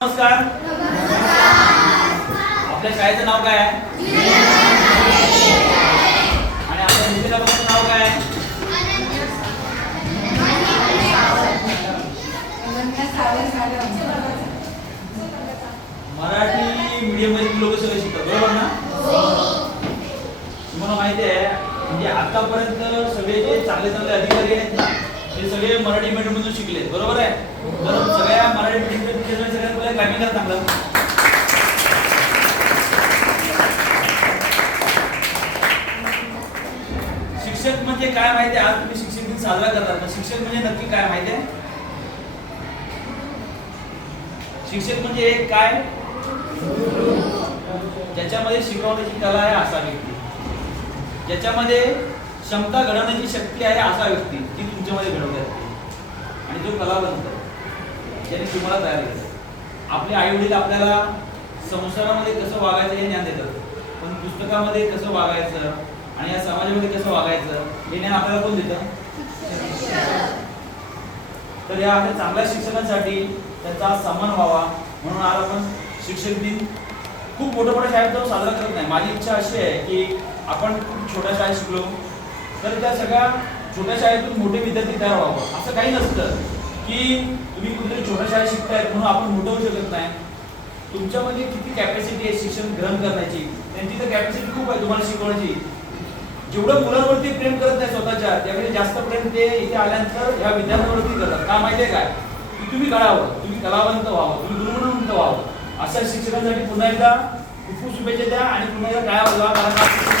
नमस्कार. आपल्या शाळेचं नाव काय आहे? आणि आपल्या मुख्याध्यापकाचं नाव काय आहे? मराठी मीडियममध्ये लोक सगळे शिकतात बरोबर ना? तुम्हाला माहिती आहे म्हणजे आतापर्यंत सगळे जे चांगले चांगले अधिकारी आहेत ना ते सगळे मराठी मीडियम मधून शिकले बरोबर आहे? बरोबर शिक्षक म्हणजे काय माहिती आहे? आज तुम्ही शिक्षक दिन साजरा करतात पण शिक्षक म्हणजे नक्की काय माहिती आहे? शिक्षक म्हणजे एक काय? ज्याच्यामध्ये शिकवण्याची कला आहे असा व्यक्ती. ज्याच्यामध्ये क्षमता घडवण्याची शक्ती आहे असा व्यक्ती. ती तुमच्यामध्ये घडवली जाते आणि जो कलावंत ज्याने तुम्हाला तयार केलं आपले आई वडील आपल्याला संसारामध्ये कसं वागायचं हे ज्ञान देतात. पण पुस्तकामध्ये कसं वागायचं? आणि या समाजामध्ये कसं वागायचं? हे ज्ञान आपल्याला कोण देतं? तर या आपल्या चांगल्या शिक्षणासाठी त्यांचा सन्मान व्हावा म्हणून आज आपण शिक्षक दिन खूप मोठं मोठ्या शाळेत जाऊन साजरा करत नाही. माझी इच्छा अशी आहे की आपण खूप छोट्या शाळेत शिकलो तर त्या सगळ्या छोट्या शाळेतून मोठे विद्यार्थी तयार व्हावं. असं काही नसतं की तुम्ही कुठेतरी छोट्या शाळेत शिकताय म्हणून आपण मोठं होऊ शकत नाही. तुमच्यामध्ये किती कॅपॅसिटी आहे शिक्षण ग्रहण करण्याची? त्यांची तर कॅपॅसिटी खूप आहे तुम्हाला शिकवण्याची. जेवढं मुलांवरती प्रेम करत नाही स्वतःच्या त्याकडे जास्त प्रेम ते इथे आल्यानंतर ह्या विद्यार्थ्यांवरती करतात. का माहितीये काय? की तुम्ही घडावं तुम्ही कलावंत व्हावं तुम्ही गुणवंत व्हावं. अशा शिक्षकांसाठी पुन्हा एकदा खूप खूप शुभेच्छा द्या आणि पुन्हा एकदा काय